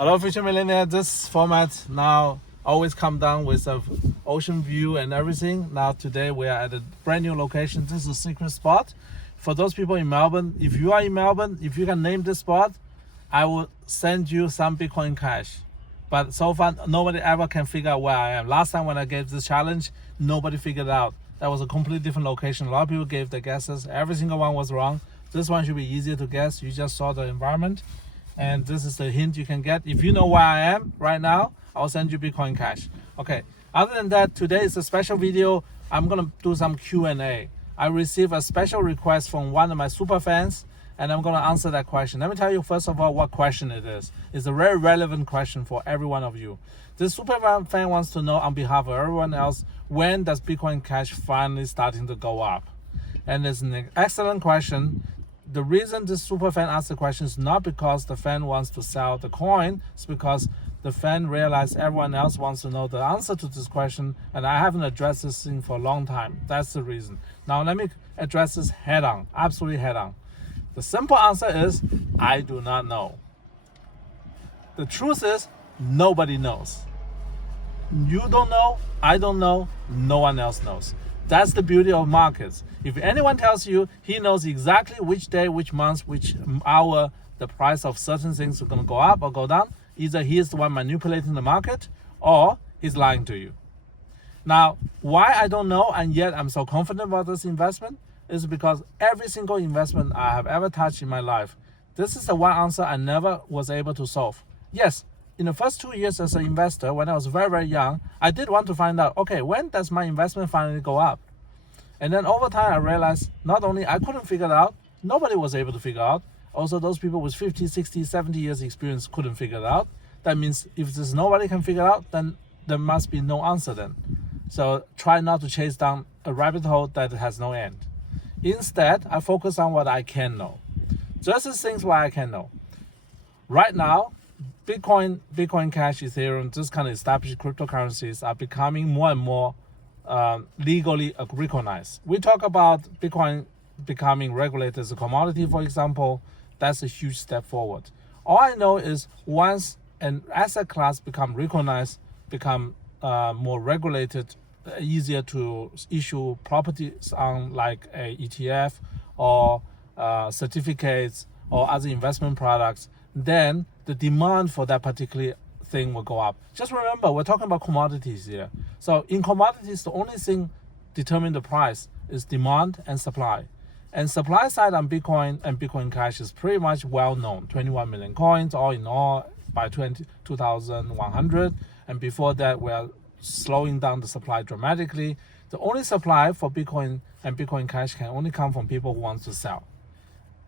Hello, Future Millionaire. This format now always come down with the ocean view and everything. Now today we are at a brand new location. This is a secret spot. For those people in Melbourne, if you are in Melbourne, if you can name this spot, I will send you some Bitcoin Cash. But so far, nobody ever can figure out where I am. Last time when I gave this challenge, nobody figured out. That was a completely different location. A lot of people gave their guesses. Every single one was wrong. This one should be easier to guess. You just saw the environment. And this is the hint you can get. If you know where I am right now, I'll send you Bitcoin Cash. Okay, other than that, today is a special video. I'm gonna do some Q&A. I received a special request from one of my super fans, and I'm gonna answer that question. Let me tell you first of all what question it is. It's a very relevant question for every one of you. This super fan wants to know on behalf of everyone else, when does Bitcoin Cash finally starting to go up? And it's an excellent question. The reason this super fan asked the question is not because the fan wants to sell the coin, it's because the fan realized everyone else wants to know the answer to this question, and I haven't addressed this thing for a long time. That's the reason. Now let me address this head on, absolutely head on. The simple answer is, I do not know. The truth is, nobody knows. You don't know, I don't know, no one else knows. That's the beauty of markets. If anyone tells you he knows exactly which day, which month, which hour the price of certain things are going to go up or go down, either he is the one manipulating the market or he's lying to you. Now, why I don't know and yet I'm so confident about this investment is because every single investment I have ever touched in my life, this is the one answer I never was able to solve. Yes, in the first 2 years as an investor, when I was very, very young, I did want to find out, okay, when does my investment finally go up? And then over time, I realized not only I couldn't figure it out, nobody was able to figure out. Also, those people with 50, 60, 70 years experience couldn't figure it out. That means if there's nobody can figure it out, then there must be no answer then. So try not to chase down a rabbit hole that has no end. Instead, I focus on what I can know. Just as things what I can know. Right now, Bitcoin Cash, Ethereum, this kind of established cryptocurrencies are becoming more and more legally recognized. We talk about Bitcoin becoming regulated as a commodity, for example. That's a huge step forward. All I know is once an asset class become recognized, become more regulated, easier to issue properties on like a ETF or certificates or other investment products, then the demand for that particular thing will go up. Just remember, we're talking about commodities here. So in commodities, the only thing determining the price is demand and supply. And supply side on Bitcoin and Bitcoin Cash is pretty much well known. 21 million coins all in all by 2100. And before that, we're slowing down the supply dramatically. The only supply for Bitcoin and Bitcoin Cash can only come from people who want to sell.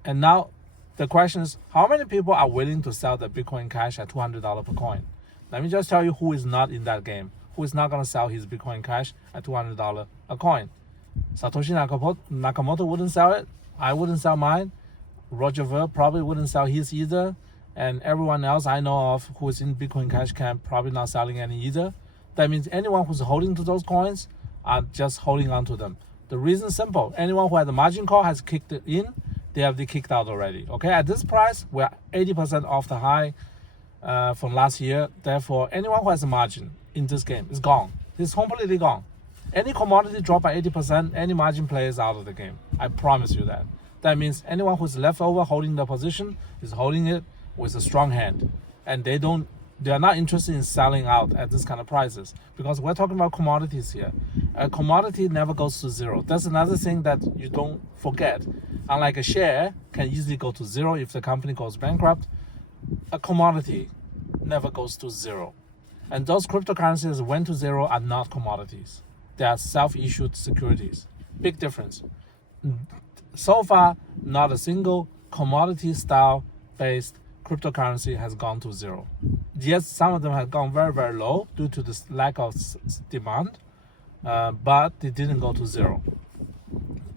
And now the question is, how many people are willing to sell the Bitcoin Cash at $200 per coin? Let me just tell you who is not in that game, who is not going to sell his Bitcoin Cash at $200 a coin. Satoshi Nakamoto wouldn't sell it. I wouldn't sell mine. Roger Ver probably wouldn't sell his either. And everyone else I know of who is in Bitcoin Cash camp probably not selling any either. That means anyone who's holding to those coins are just holding on to them. The reason is simple. Anyone who has a margin call has kicked it in. They have been kicked out already. Okay, at this price, we're 80% off the high from last year. Therefore, anyone who has a margin in this game is gone. It's completely gone. Any commodity drop by 80%, any margin player is out of the game. I promise you that. That means anyone who's left over holding the position is holding it with a strong hand. And they are not interested in selling out at this kind of prices because we're talking about commodities here. A commodity never goes to zero. That's another thing that you don't forget. Unlike a share can easily go to zero if the company goes bankrupt, a commodity never goes to zero. And those cryptocurrencies that went to zero are not commodities. They are self-issued securities. Big difference. So far, not a single commodity-style based cryptocurrency has gone to zero. Yes, some of them have gone very, very low due to this lack of demand, but they didn't go to zero.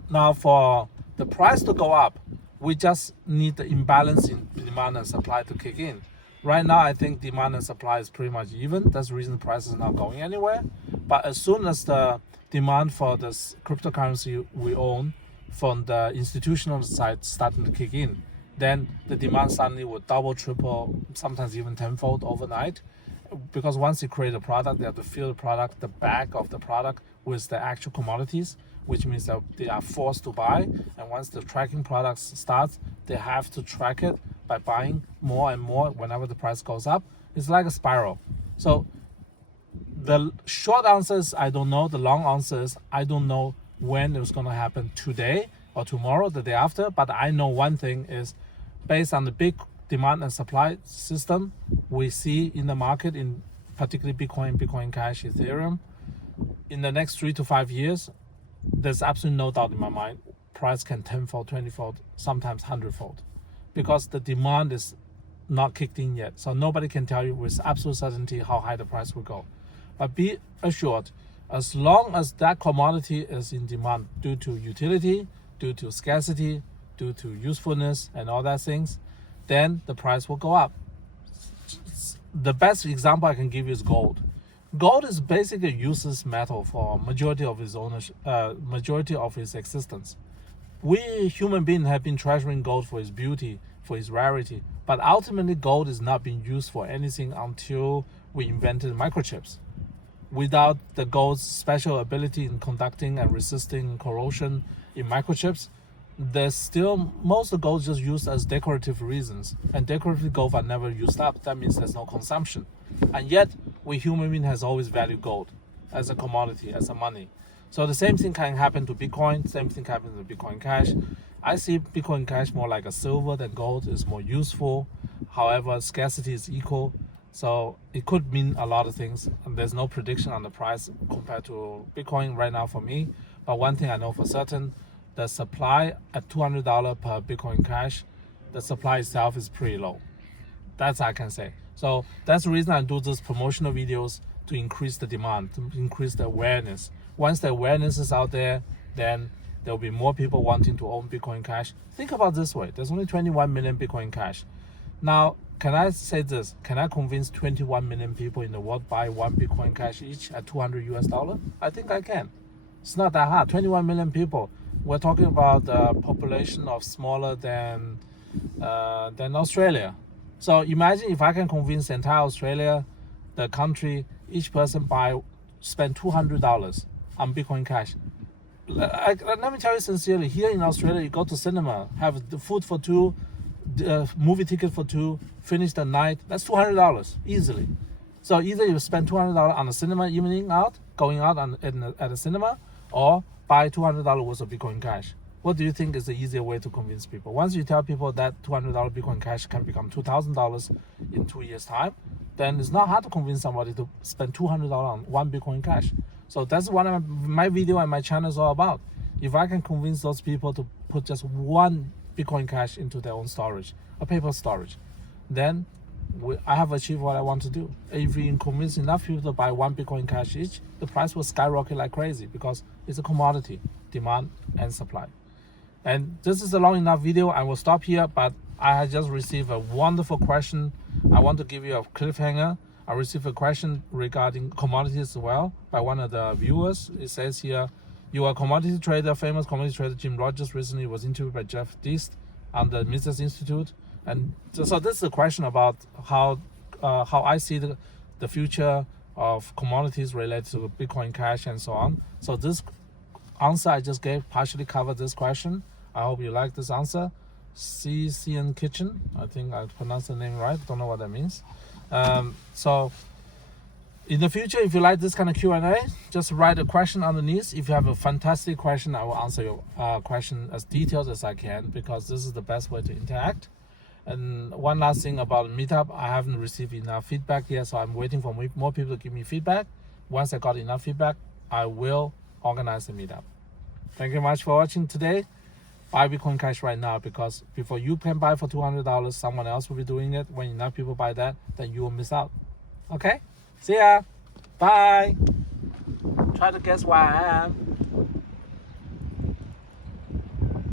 Now, for the price to go up, we just need the imbalance in demand and supply to kick in. Right now, I think demand and supply is pretty much even. That's the reason the price is not going anywhere. But as soon as the demand for this cryptocurrency we own from the institutional side starting to kick in, then the demand suddenly would double, triple, sometimes even tenfold overnight. Because once you create a product, they have to fill the product, the back of the product, with the actual commodities, which means that they are forced to buy. And once the tracking products starts, they have to track it by buying more and more whenever the price goes up. It's like a spiral. So the short answer is I don't know. The long answer is I don't know when it's going to happen, today or tomorrow, the day after. But I know one thing is, based on the big demand and supply system we see in the market, in particularly Bitcoin, Bitcoin Cash, Ethereum, in the next 3 to 5 years, there's absolutely no doubt in my mind, price can tenfold, 20-fold, sometimes 100-fold, because the demand is not kicked in yet. So nobody can tell you with absolute certainty how high the price will go. But be assured, as long as that commodity is in demand due to utility, due to scarcity, due to usefulness and all that things, then the price will go up. The best example I can give you is gold. Gold is basically a useless metal for majority of its ownership, majority of its existence. We human beings have been treasuring gold for its beauty, for its rarity, but ultimately gold is not being used for anything until we invented microchips. Without the gold's special ability in conducting and resisting corrosion in microchips, there's still most of the gold just used as decorative reasons, and decorative gold are never used up. That means there's no consumption. And yet we human beings has always valued gold as a commodity, as a money. So the same thing can happen to Bitcoin, same thing can happen to Bitcoin Cash. I see Bitcoin Cash more like a silver than gold. Is more useful. However, scarcity is equal. So it could mean a lot of things. And there's no prediction on the price compared to Bitcoin right now for me. But one thing I know for certain, the supply at $200 per Bitcoin Cash, the supply itself is pretty low. That's I can say. So that's the reason I do these promotional videos, to increase the demand, to increase the awareness. Once the awareness is out there, then there will be more people wanting to own Bitcoin Cash. Think about it this way. There's only 21 million Bitcoin Cash. Now, can I say this? Can I convince 21 million people in the world buy one Bitcoin Cash each at $200? I think I can. It's not that hard. 21 million people. We're talking about a population of smaller than Australia. So imagine if I can convince the entire Australia, the country, each person spend $200 on Bitcoin Cash. Let me tell you sincerely, here in Australia, you go to cinema, have the food for two, movie ticket for two, finish the night, that's $200 easily. So either you spend $200 on the cinema evening out, going out at the cinema, or buy $200 worth of Bitcoin Cash. What do you think is the easier way to convince people? Once you tell people that $200 Bitcoin Cash can become $2,000 in 2 years' time, then it's not hard to convince somebody to spend $200 on one Bitcoin Cash. So that's what my video and my channel is all about. If I can convince those people to put just one Bitcoin Cash into their own storage, a paper storage, then I have achieved what I want to do. If we convince enough people to buy one Bitcoin Cash each, the price will skyrocket like crazy, because it's a commodity, demand and supply. And this is a long enough video. I will stop here, but I have just received a wonderful question. I want to give you a cliffhanger. I received a question regarding commodities as well by one of the viewers. It says here, you are a commodity trader, famous commodity trader Jim Rogers recently was interviewed by Jeff Deist on the Mises Institute. And so this is a question about how I see the future of commodities related to Bitcoin Cash and so on. So this answer I just gave partially covered this question. I hope you like this answer. CCN Kitchen, I think I pronounced the name right. Don't know what that means. So in the future, if you like this kind of Q&A, just write a question underneath. If you have a fantastic question, I will answer your question as detailed as I can, because this is the best way to interact. And one last thing about Meetup, I haven't received enough feedback yet, so I'm waiting for more people to give me feedback. Once I got enough feedback, I will organize the Meetup. Thank you much for watching today. Buy Bitcoin Cash right now, because before you can buy for $200, someone else will be doing it. When enough people buy that, then you will miss out. Okay? See ya. Bye. Try to guess where I am.